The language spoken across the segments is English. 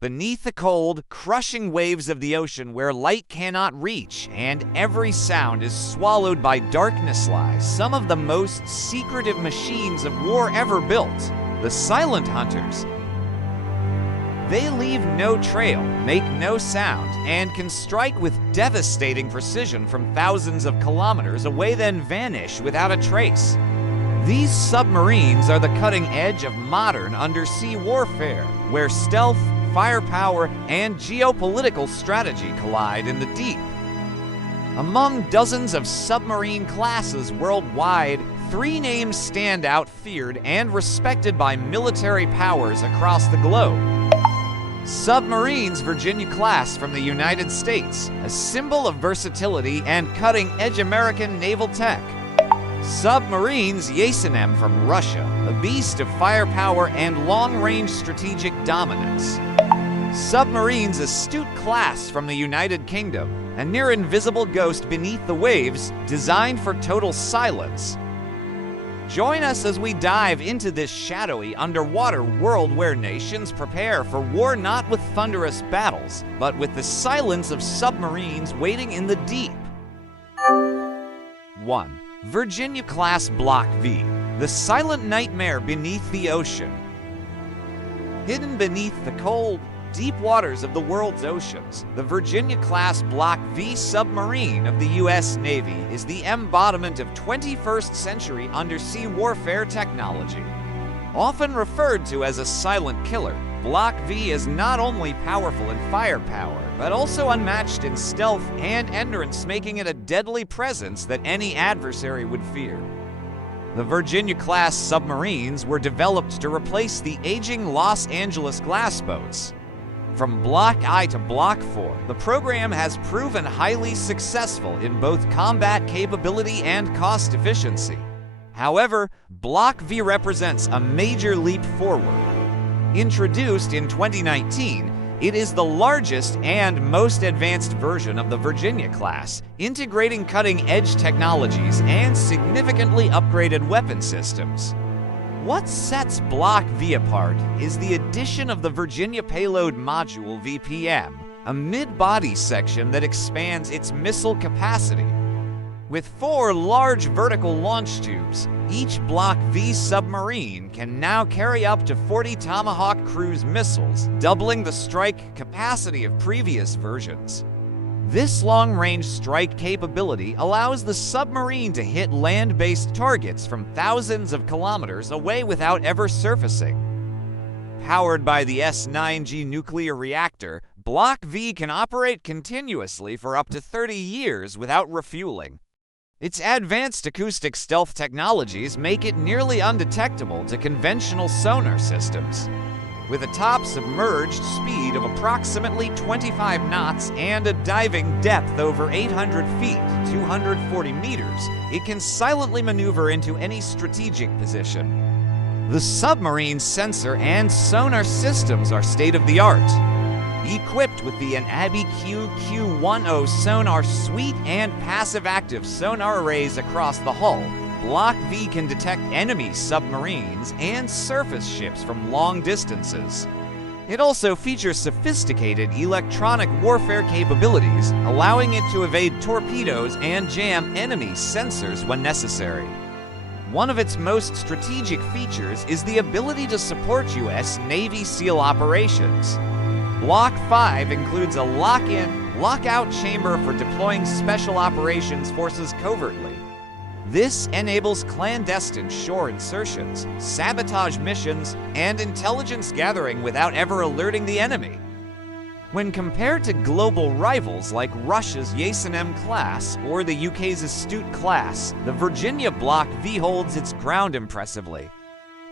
beneath the cold, crushing waves of the ocean where light cannot reach and every sound is swallowed by darkness, lie some of the most secretive machines of war ever built, the silent hunters. They leave no trail, make no sound, and can strike with devastating precision from thousands of kilometers away, then vanish without a trace. These submarines are the cutting edge of modern undersea warfare, where stealth, firepower, and geopolitical strategy collide in the deep. Among dozens of submarine classes worldwide, 3 names stand out, feared and respected by military powers across the globe. Submarines, Virginia-class from the United States, a symbol of versatility and cutting-edge American naval tech. Submarines, Yasenem from Russia, a beast of firepower and long-range strategic dominance. Submarines, Astute class from the United Kingdom, a near-invisible ghost beneath the waves, designed for total silence. Join us as we dive into this shadowy underwater world where nations prepare for war, not with thunderous battles, but with the silence of submarines waiting in the deep. 1. Virginia-class Block V, the silent nightmare beneath the ocean. Hidden beneath the cold, deep waters of the world's oceans, the Virginia-class Block V submarine of the U.S. Navy is the embodiment of 21st century undersea warfare technology. Often referred to as a silent killer, Block V is not only powerful in firepower, but also unmatched in stealth and endurance, making it a deadly presence that any adversary would fear. The Virginia-class submarines were developed to replace the aging Los Angeles glass boats. From Block I to Block 4, the program has proven highly successful in both combat capability and cost efficiency. However, Block V represents a major leap forward. Introduced in 2019, it is the largest and most advanced version of the Virginia-class, integrating cutting-edge technologies and significantly upgraded weapon systems. What sets Block V apart is the addition of the Virginia Payload Module VPM, a mid-body section that expands its missile capacity. With 4 large vertical launch tubes, each Block V submarine can now carry up to 40 Tomahawk cruise missiles, doubling the strike capacity of previous versions. This long-range strike capability allows the submarine to hit land-based targets from thousands of kilometers away without ever surfacing. Powered by the S9G nuclear reactor, Block V can operate continuously for up to 30 years without refueling. Its advanced acoustic stealth technologies make it nearly undetectable to conventional sonar systems. With a top submerged speed of approximately 25 knots and a diving depth over 800 feet, 240 meters, it can silently maneuver into any strategic position. The submarine's sensor and sonar systems are state-of-the-art. Equipped with the Anabi QQ10 sonar suite and passive-active sonar arrays across the hull, Block V can detect enemy submarines and surface ships from long distances. It also features sophisticated electronic warfare capabilities, allowing it to evade torpedoes and jam enemy sensors when necessary. One of its most strategic features is the ability to support U.S. Navy SEAL operations. Block 5 includes a lock-in, lock-out chamber for deploying special operations forces covertly. This enables clandestine shore insertions, sabotage missions, and intelligence gathering without ever alerting the enemy. When compared to global rivals like Russia's Yasenem class or the UK's Astute class, the Virginia Block V holds its ground impressively.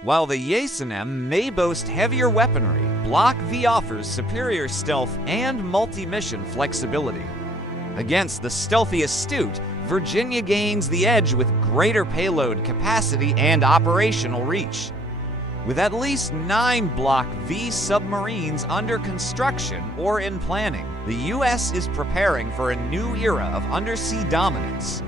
While the Yasenem may boast heavier weaponry, Block V offers superior stealth and multi-mission flexibility. Against the stealthy Astute, Virginia gains the edge with greater payload capacity and operational reach. With at least 9 Block V submarines under construction or in planning, the U.S. is preparing for a new era of undersea dominance.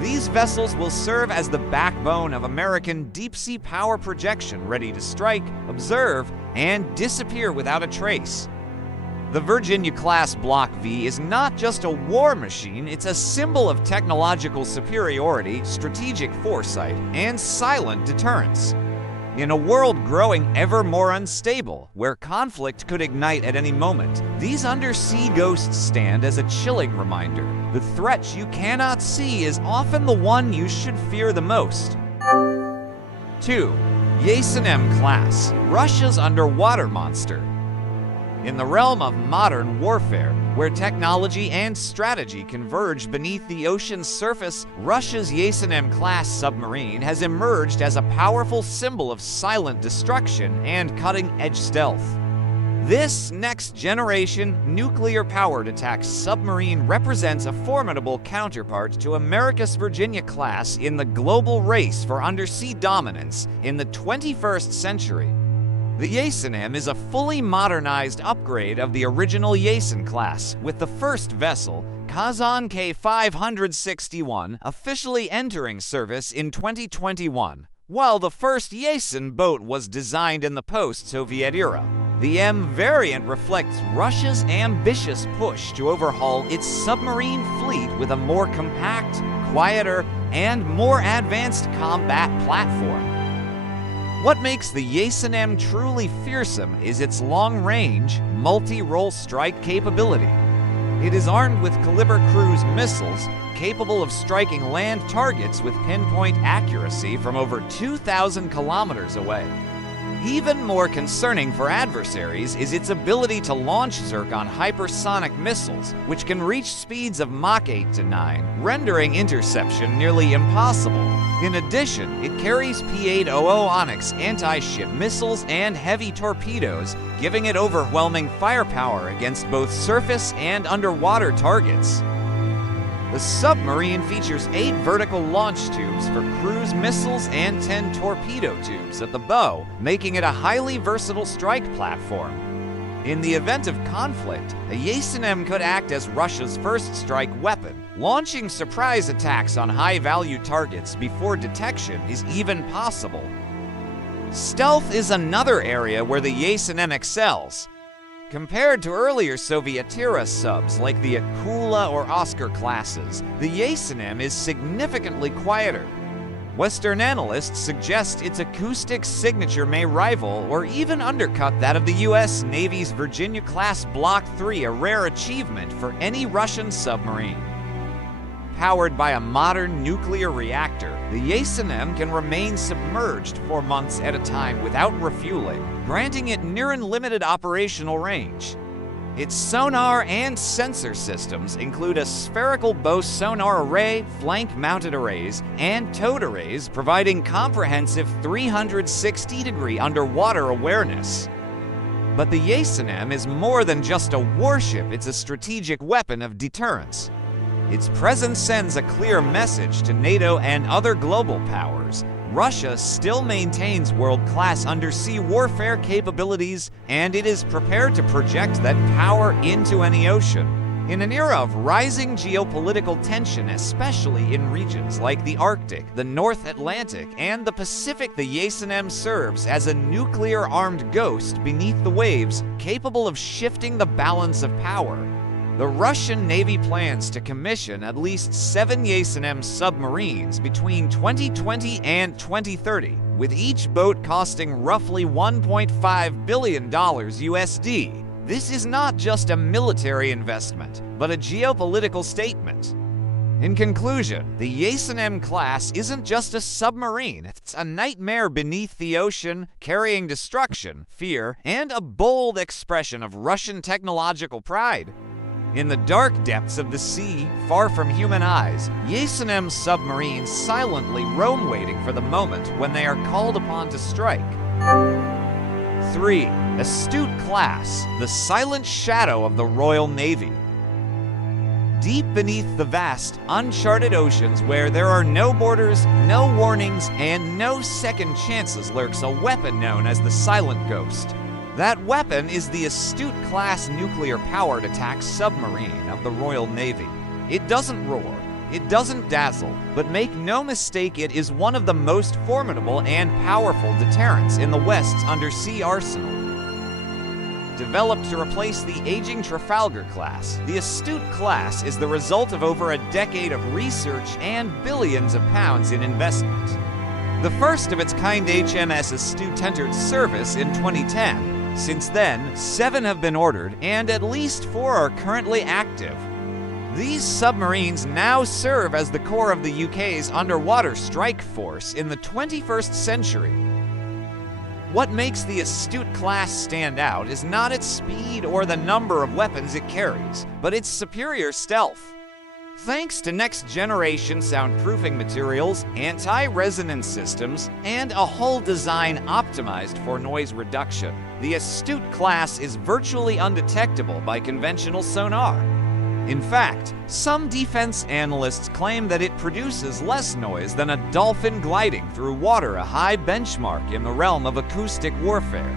These vessels will serve as the backbone of American deep-sea power projection, ready to strike, observe, and disappear without a trace. The Virginia-class Block V is not just a war machine, it's a symbol of technological superiority, strategic foresight, and silent deterrence. In a world growing ever more unstable, where conflict could ignite at any moment, these undersea ghosts stand as a chilling reminder. The threat you cannot see is often the one you should fear the most. 2. Yasenem class, Russia's underwater monster. In the realm of modern warfare, where technology and strategy converge beneath the ocean's surface, Russia's Yasenem-class submarine has emerged as a powerful symbol of silent destruction and cutting-edge stealth. This next-generation, nuclear-powered attack submarine represents a formidable counterpart to America's Virginia-class in the global race for undersea dominance in the 21st century. The Yasenem is a fully modernized upgrade of the original Yasen class, with the first vessel, Kazan K561, officially entering service in 2021, while the first Yasen boat was designed in the post-Soviet era. The M variant reflects Russia's ambitious push to overhaul its submarine fleet with a more compact, quieter, and more advanced combat platform. What makes the Yasenem truly fearsome is its long-range, multi-role strike capability. It is armed with Caliber cruise missiles, capable of striking land targets with pinpoint accuracy from over 2,000 kilometers away. Even more concerning for adversaries is its ability to launch Zircon hypersonic missiles, which can reach speeds of Mach 8 to 9, rendering interception nearly impossible. In addition, it carries P-800 Onyx anti-ship missiles and heavy torpedoes, giving it overwhelming firepower against both surface and underwater targets. The submarine features 8 vertical launch tubes for cruise missiles and 10 torpedo tubes at the bow, making it a highly versatile strike platform. In the event of conflict, a Yasenem could act as Russia's first strike weapon, launching surprise attacks on high-value targets before detection is even possible. Stealth is another area where the Yasenem excels. Compared to earlier Soviet-era subs like the Akula or Oscar classes, the Yasenem is significantly quieter. Western analysts suggest its acoustic signature may rival or even undercut that of the U.S. Navy's Virginia-class Block III, a rare achievement for any Russian submarine. Powered by a modern nuclear reactor, the Yasenem can remain submerged for months at a time without refueling, granting it near unlimited operational range. Its sonar and sensor systems include a spherical bow sonar array, flank-mounted arrays, and towed arrays, providing comprehensive 360-degree underwater awareness. But the Yasenem is more than just a warship, it's a strategic weapon of deterrence. Its presence sends a clear message to NATO and other global powers. Russia still maintains world-class undersea warfare capabilities, and it is prepared to project that power into any ocean. In an era of rising geopolitical tension, especially in regions like the Arctic, the North Atlantic, and the Pacific, the Yasenem serves as a nuclear-armed ghost beneath the waves, capable of shifting the balance of power. The Russian Navy plans to commission at least 7 Yasenem submarines between 2020 and 2030, with each boat costing roughly $1.5 billion USD. This is not just a military investment, but a geopolitical statement. In conclusion, the Yasenem class isn't just a submarine, it's a nightmare beneath the ocean, carrying destruction, fear, and a bold expression of Russian technological pride. In the dark depths of the sea, far from human eyes, Yasenem submarines silently roam, waiting for the moment when they are called upon to strike. 3. Astute class, the silent shadow of the Royal Navy. Deep beneath the vast, uncharted oceans where there are no borders, no warnings, and no second chances lurks a weapon known as the Silent Ghost. That weapon is the Astute-class nuclear-powered attack submarine of the Royal Navy. It doesn't roar, it doesn't dazzle, but make no mistake, it is one of the most formidable and powerful deterrents in the West's undersea arsenal. developed to replace the aging Trafalgar class. The Astute class is the result of over a decade of research and billions of pounds in investment. The first of its kind HMS Astute entered service in 2010. Since then, 7 have been ordered, and at least 4 are currently active. These submarines now serve as the core of the UK's underwater strike force in the 21st century. What makes the Astute class stand out is not its speed or the number of weapons it carries, but its superior stealth. Thanks to next-generation soundproofing materials, anti-resonance systems, and a hull design optimized for noise reduction, the Astute class is virtually undetectable by conventional sonar. In fact, some defense analysts claim that it produces less noise than a dolphin gliding through water, a high benchmark in the realm of acoustic warfare.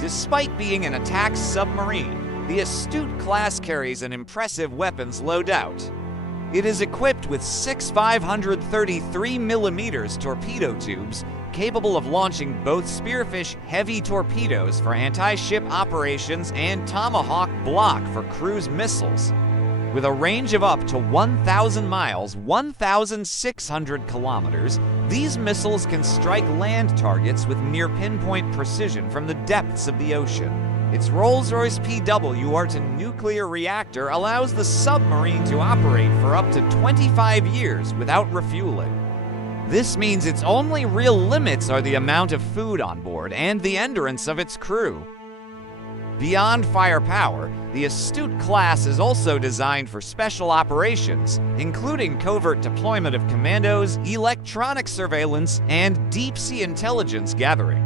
Despite being an attack submarine, the Astute class carries an impressive weapons loadout. It is equipped with 6 533mm torpedo tubes, capable of launching both Spearfish heavy torpedoes for anti-ship operations and Tomahawk block for cruise missiles. With a range of up to 1,000 miles, 1,600 kilometers, these missiles can strike land targets with near-pinpoint precision from the depths of the ocean. Its Rolls-Royce PW-Arton nuclear reactor allows the submarine to operate for up to 25 years without refueling. This means its only real limits are the amount of food on board and the endurance of its crew. Beyond firepower, the Astute class is also designed for special operations, including covert deployment of commandos, electronic surveillance, and deep-sea intelligence gathering.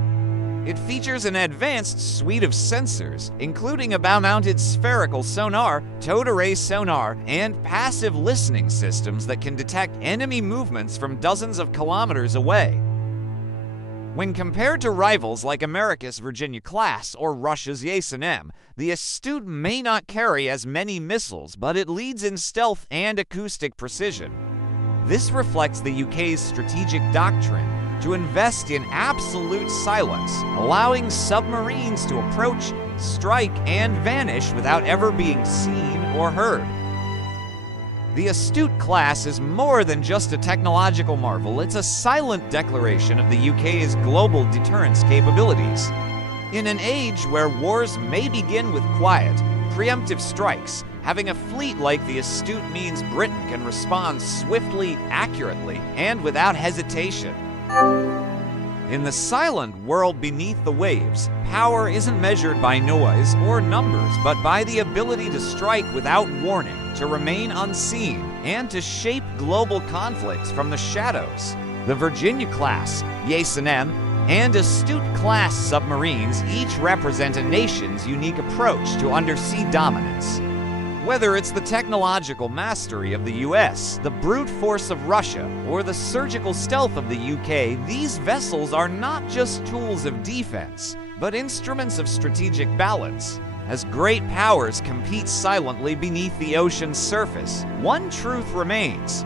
It features an advanced suite of sensors, including a bow-mounted spherical sonar, towed array sonar, and passive listening systems that can detect enemy movements from dozens of kilometers away. When compared to rivals like America's Virginia-class or Russia's Yasenem, the Astute may not carry as many missiles, but it leads in stealth and acoustic precision. This reflects the UK's strategic doctrine to invest in absolute silence, allowing submarines to approach, strike, and vanish without ever being seen or heard. The Astute class is more than just a technological marvel, it's a silent declaration of the UK's global deterrence capabilities. In an age where wars may begin with quiet, preemptive strikes, having a fleet like the Astute means Britain can respond swiftly, accurately, and without hesitation. In the silent world beneath the waves, power isn't measured by noise or numbers, but by the ability to strike without warning, to remain unseen, and to shape global conflicts from the shadows. The Virginia-class, Yasenem, and Astute-class submarines each represent a nation's unique approach to undersea dominance. Whether it's the technological mastery of the US, the brute force of Russia, or the surgical stealth of the UK, these vessels are not just tools of defense, but instruments of strategic balance. As great powers compete silently beneath the ocean's surface, one truth remains: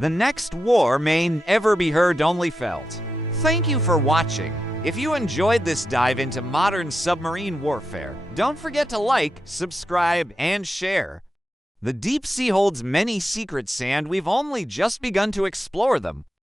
the next war may never be heard, only felt. Thank you for watching. If you enjoyed this dive into modern submarine warfare, don't forget to like, subscribe, and share. The deep sea holds many secrets, and we've only just begun to explore them.